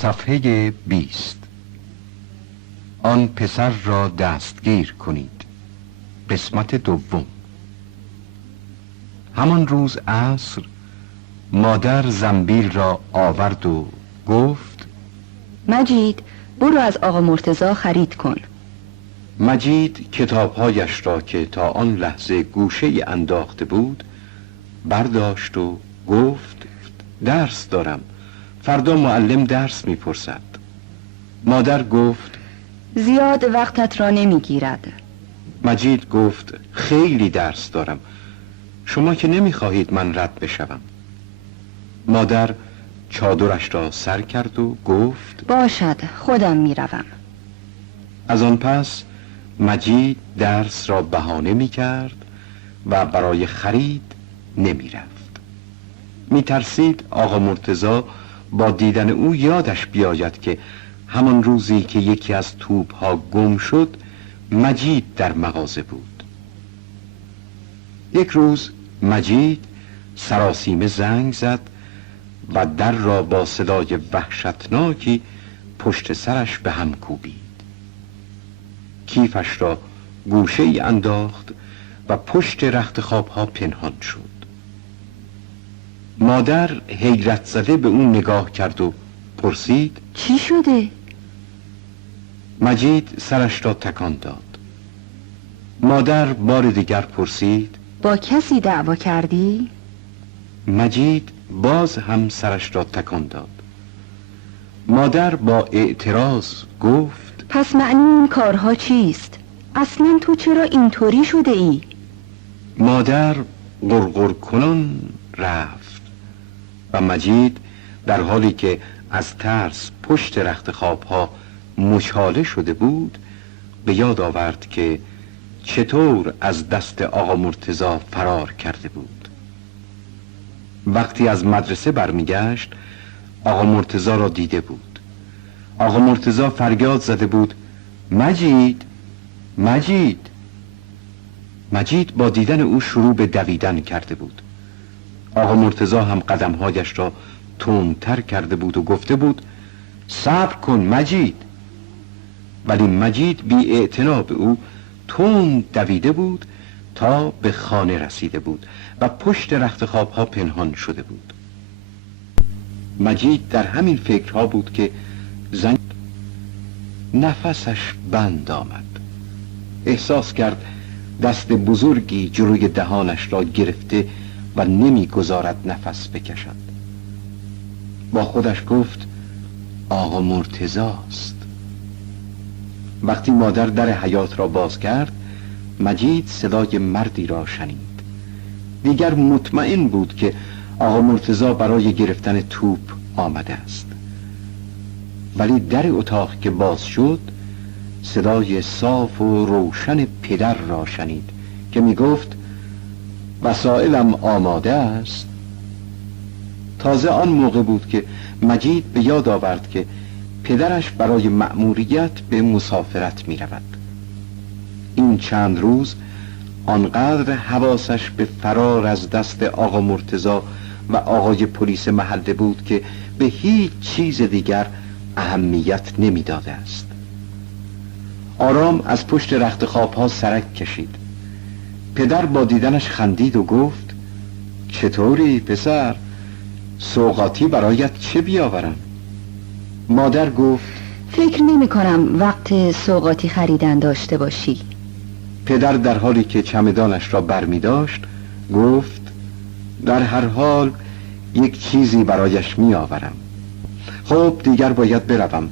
صفحه 20. آن پسر را دستگیر کنید. قسمت دوم. همان روز عصر مادر زنبیل را آورد و گفت مجید برو از آقا مرتضی خرید کن. مجید کتابهایش را که تا آن لحظه گوشه انداخته بود برداشت و گفت درس دارم، فردا معلم درس میپرسد. مادر گفت زیاد وقتت را نمیگیرد. مجید گفت خیلی درس دارم، شما که نمیخواهید من رد بشوم. مادر چادرش را سر کرد و گفت باشد خودم میروم. از آن پس مجید درس را بهانه میکرد و برای خرید نمیرفت. میترسید آقا مرتضی با دیدن او یادش بیاید که همان روزی که یکی از توپها گم شد مجید در مغازه بود. یک روز مجید سراسیمه زنگ زد و در را با صدای وحشتناکی پشت سرش به هم کوبید. کیفش را گوشه ای انداخت و پشت رخت خوابها پنهان شد. مادر حیرت زده به اون نگاه کرد و پرسید چی شده؟ مجید سرش را تکان داد. مادر بار دیگر پرسید با کسی دعوا کردی؟ مجید باز هم سرش را تکان داد. مادر با اعتراض گفت پس معنی این کارها چیست؟ اصلا تو چرا اینطوری شده ای؟ مادر غرغر کنان رفت و مجید در حالی که از ترس پشت رخت خوابها مچاله شده بود به یاد آورد که چطور از دست آقا مرتضی فرار کرده بود. وقتی از مدرسه برمیگشت آقا مرتضی را دیده بود. آقا مرتضی فریاد زده بود مجید مجید. مجید با دیدن او شروع به دویدن کرده بود. آقا مرتضی هم قدمهایش را تندتر کرده بود و گفته بود صبر کن مجید. ولی مجید بی اعتنا به او تند دویده بود تا به خانه رسیده بود و پشت رخت خوابها پنهان شده بود. مجید در همین فکرها بود که زنگ نفسش بند آمد. احساس کرد دست بزرگی جلوی دهانش را گرفته و نمیگذارد نفس بکشد. با خودش گفت آقا مرتضی است. وقتی مادر در حیاط را باز کرد مجید صدای مردی را شنید. دیگر مطمئن بود که آقا مرتضی برای گرفتن توپ آمده است. ولی در اتاق که باز شد صدای صاف و روشن پدر را شنید که می گفت وسایلم آماده است. تازه آن موقع بود که مجید به یاد آورد که پدرش برای مأموریت به مسافرت می رود. این چند روز آنقدر حواسش به فرار از دست آقا مرتضی و آقای پلیس محله بود که به هیچ چیز دیگر اهمیت نمی داده است. آرام از پشت رخت خوابها سرک کشید. پدر با دیدنش خندید و گفت چطوری پسر؟ سوغاتی برایت چه بیاورم؟ مادر گفت فکر نمی کنم وقت سوغاتی خریدن داشته باشی. پدر در حالی که چمدانش را برمی داشت گفت در هر حال یک چیزی برایش می آورم. خب دیگر باید بروم،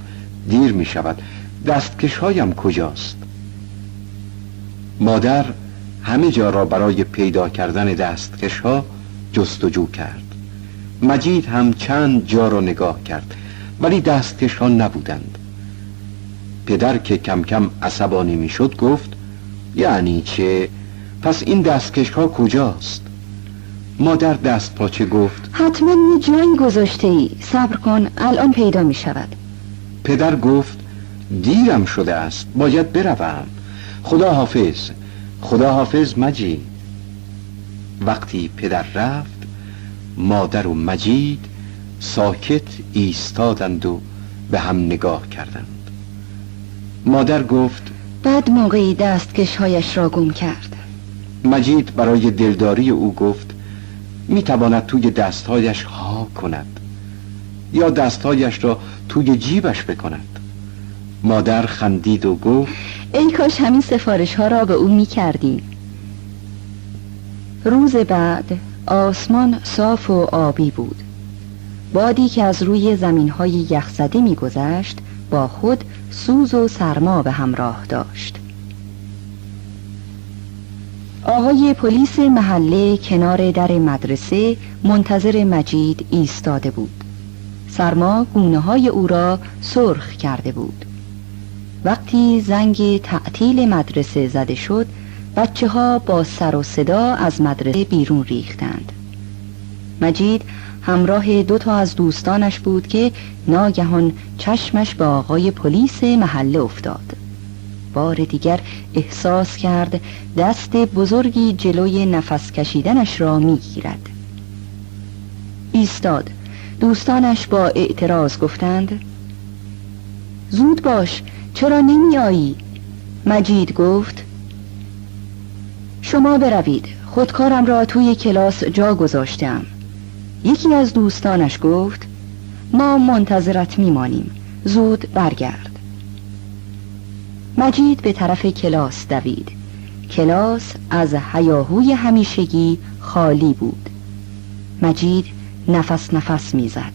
دیر می شود. دستکش هایم کجاست؟ مادر همه جا را برای پیدا کردن دستکش ها جستجو کرد. مجید هم چند جا را نگاه کرد ولی دستکش ها نبودند. پدر که کم کم عصبانی می شد گفت یعنی چه؟ پس این دستکش ها کجاست؟ مادر دست پاچه گفت حتما یه جایی گذاشته ای، صبر کن الان پیدا می شود. پدر گفت دیرم شده است، باید بروم. خدا حافظ. خدا حافظ مجید. وقتی پدر رفت مادر و مجید ساکت ایستادند و به هم نگاه کردند. مادر گفت بعد موقعی دستکش‌هایش را گم کرد. مجید برای دلداری او گفت میتواند توی دستهایش ها کند یا دستهایش را توی جیبش بکند. مادر خندید و گفت ای کاش همین سفارش ها را به او می کردیم. روز بعد آسمان صاف و آبی بود. بادی که از روی زمین‌های یخزده می‌گذشت با خود سوز و سرما به همراه داشت. آقای پلیس محله کنار در مدرسه منتظر مجید ایستاده بود. سرما گونه‌های او را سرخ کرده بود. وقتی زنگ تعطیل مدرسه زده شد، بچه‌ها با سر و صدا از مدرسه بیرون ریختند. مجید همراه 2 از دوستانش بود که ناگهان چشمش به آقای پلیس محله افتاد. بار دیگر احساس کرد دست بزرگی جلوی نفس کشیدنش را میگیرد. ایستاد. دوستانش با اعتراض گفتند زود باش، چرا نمی آیی؟ مجید گفت شما بروید، خودکارم را توی کلاس جا گذاشتم. یکی از دوستانش گفت ما منتظرت میمانیم، زود برگرد. مجید به طرف کلاس دوید. کلاس از هیاهوی همیشگی خالی بود. مجید نفس میزد.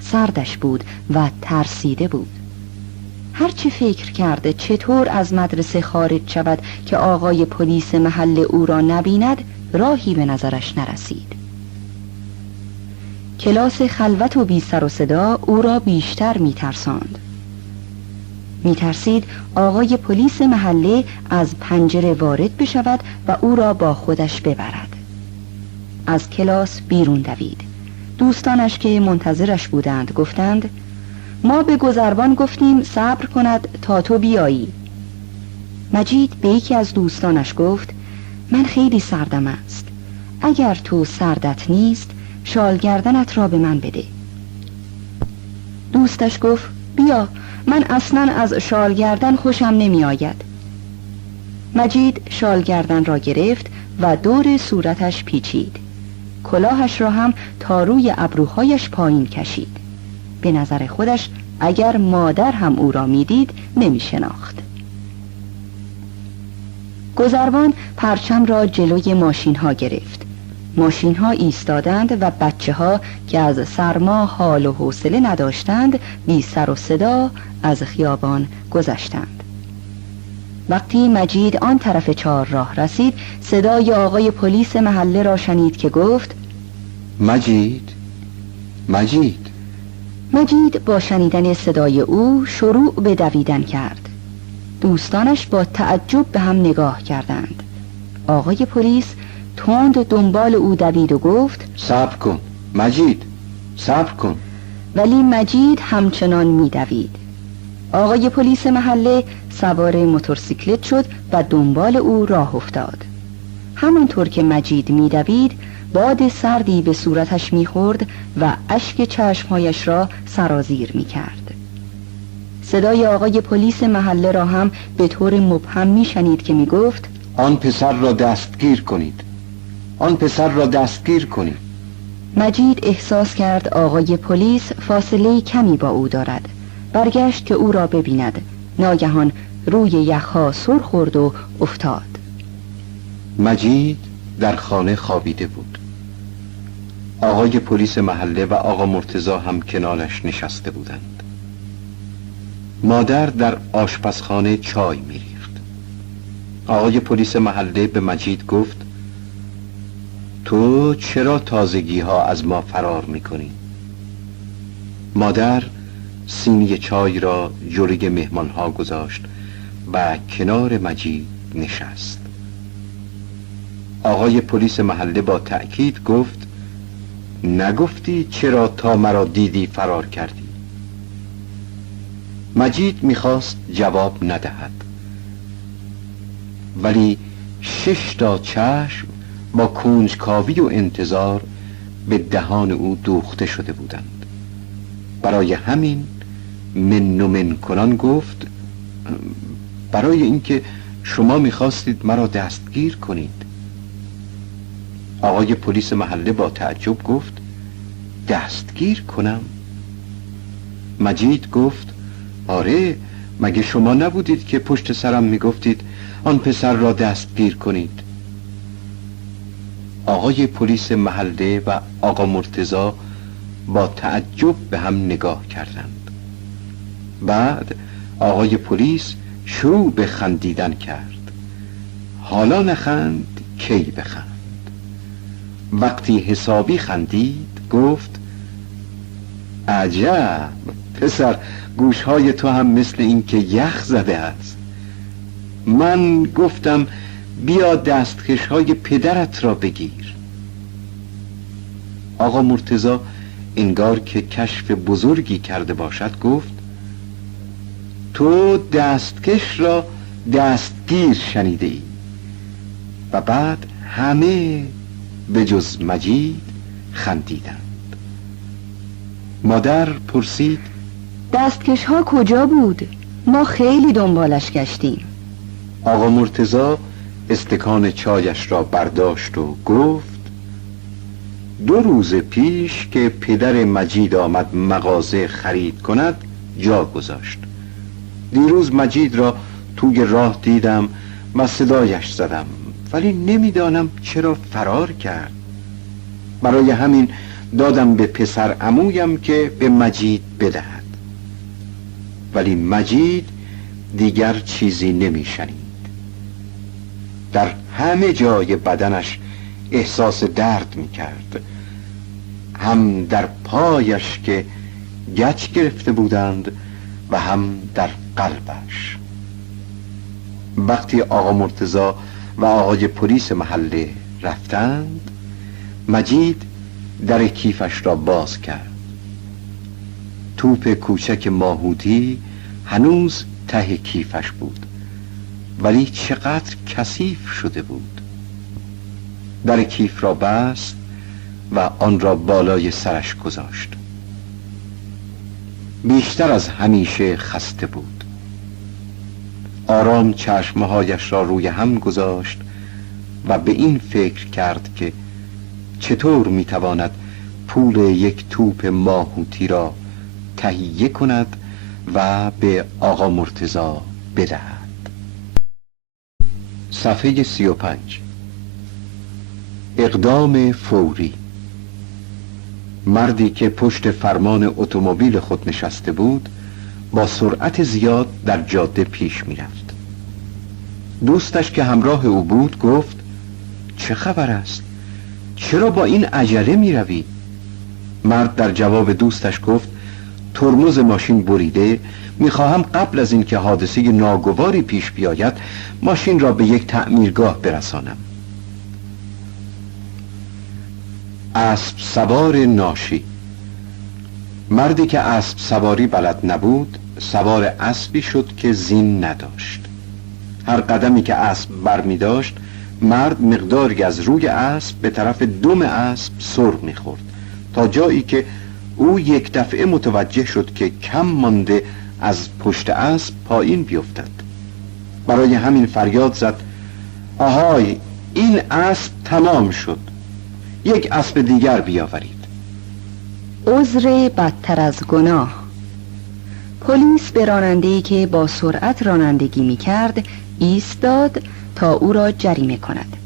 سردش بود و ترسیده بود. هرچی فکر کرده چطور از مدرسه خارج شود که آقای پلیس محله او را نبیند، راهی به نظرش نرسید. کلاس خلوت و بی سر و صدا او را بیشتر میترساند. میترسید آقای پلیس محله از پنجره وارد بشود و او را با خودش ببرد. از کلاس بیرون دوید. دوستانش که منتظرش بودند گفتند ما به گذربان گفتیم صبر کند تا تو بیایی. مجید به یکی از دوستانش گفت من خیلی سردم است. اگر تو سردت نیست شال گردنت را به من بده. دوستش گفت بیا، من اصلا از شال گردن خوشم نمی آید. مجید شال گردن را گرفت و دور صورتش پیچید. کلاهش را هم تا روی ابروهایش پایین کشید. به نظر خودش اگر مادر هم او را میدید نمی شناخت. گذربان پرچم را جلوی ماشین ها گرفت. ماشین ها ایستادند و بچه ها که از سرما حال و حوصله نداشتند بی سر و صدا از خیابان گذشتند. وقتی مجید آن طرف چهارراه رسید صدای آقای پلیس محله را شنید که گفت مجید. مجید با شنیدن صدای او شروع به دویدن کرد. دوستانش با تعجب به هم نگاه کردند. آقای پلیس تند دنبال او دوید و گفت صبر کن مجید، صبر کن. ولی مجید همچنان میدوید. آقای پلیس محله سوار موتورسیکلت شد و دنبال او راه افتاد. همانطور که مجید میدوید باد سردی به صورتش میخورد و اشک چشمهایش را سرازیر میکرد. صدای آقای پلیس محله را هم به طور مبهم میشنید که میگفت آن پسر را دستگیر کنید، آن پسر را دستگیر کنید. مجید احساس کرد آقای پلیس فاصله کمی با او دارد. برگشت که او را ببیند. ناگهان روی یخها سر خورد و افتاد. مجید در خانه خوابیده بود. آقای پلیس محله و آقا مرتضی هم کنارش نشسته بودند. مادر در آشپزخانه چای می‌ریخت. آقای پلیس محله به مجید گفت تو چرا تازگی ها از ما فرار میکنی؟ مادر سینی چای را جلوی مهمان ها گذاشت و کنار مجید نشست. آقای پلیس محله با تأکید گفت نگفتی چرا تا مرا دیدی فرار کردی؟ مجید میخواست جواب ندهد، ولی 6 چشم با کنجکاوی و انتظار به دهان او دوخته شده بودند. برای همین من و من کنان گفت برای اینکه شما میخواستید مرا دستگیر کنید. آقای پلیس محله با تعجب گفت دستگیر کنم؟ مجید گفت آره، مگه شما نبودید که پشت سرم میگفتید آن پسر را دستگیر کنید؟ آقای پلیس محله و آقا مرتضی با تعجب به هم نگاه کردند. بعد آقای پلیس شروع به خندیدن کرد. حالا نخند کی بخند. وقتی حسابی خندید گفت عجب پسر، گوشهای تو هم مثل این که یخ زده است. من گفتم بیا دستکشهای پدرت را بگیر. آقا مرتضی انگار که کشف بزرگی کرده باشد گفت تو دستکش را دستگیر شنیده ای. و بعد همه به جز مجید خندیدند. مادر پرسید دستکش ها کجا بود؟ ما خیلی دنبالش گشتیم. آقا مرتضی استکان چایش را برداشت و گفت 2 روز پیش که پدر مجید آمد مغازه خرید کند جا گذاشت. دیروز مجید را توی راه دیدم و صدایش زدم، ولی نمیدانم چرا فرار کرد. برای همین دادم به پسر عمویم که به مجید بدهد. ولی مجید دیگر چیزی نمیشنید. در همه جای بدنش احساس درد میکرد، هم در پایش که گچ گرفته بودند و هم در قلبش. وقتی آقا مرتضی و آقای پلیس محله رفتند، مجید در کیفش را باز کرد. توپ کوچک ماهوتی هنوز ته کیفش بود، ولی چقدر کثیف شده بود. در کیف را بست و آن را بالای سرش گذاشت. بیشتر از همیشه خسته بود. آرام چشمهایش را روی هم گذاشت و به این فکر کرد که چطور میتواند پول یک توپ ماهوتی را تهیه کند و به آقا مرتضی بدهد. صفحه 35. اقدام فوری. مردی که پشت فرمان اتومبیل خود نشسته بود با سرعت زیاد در جاده پیش می‌رفت. دوستش که همراه او بود گفت چه خبر است؟ چرا با این عجله می‌روی؟ مرد در جواب دوستش گفت ترمز ماشین بریده، می‌خواهم قبل از اینکه حادثه ناگواری پیش بیاید ماشین را به یک تعمیرگاه برسانم. اسب سوار ناشی. مردی که اسب سواری بلد نبود سوار اسبی شد که زین نداشت. هر قدمی که اسب برمی داشت مرد مقداری از روی اسب به طرف دم اسب سر می‌خورد تا جایی که او یک دفعه متوجه شد که کم مانده از پشت اسب پایین بیفتد. برای همین فریاد زد آهای، این اسب تمام شد، یک اسب دیگر بیاورید. عذر بدتر از گناه. پلیس به راننده‌ای که با سرعت رانندگی می‌کرد ایستاد تا او را جریمه کند.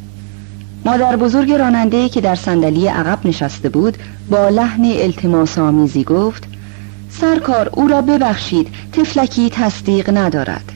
مادر بزرگ راننده‌ای که در صندلی عقب نشسته بود با لحن التماس‌آمیزی گفت سرکار او را ببخشید، طفلکی تصدیق ندارد.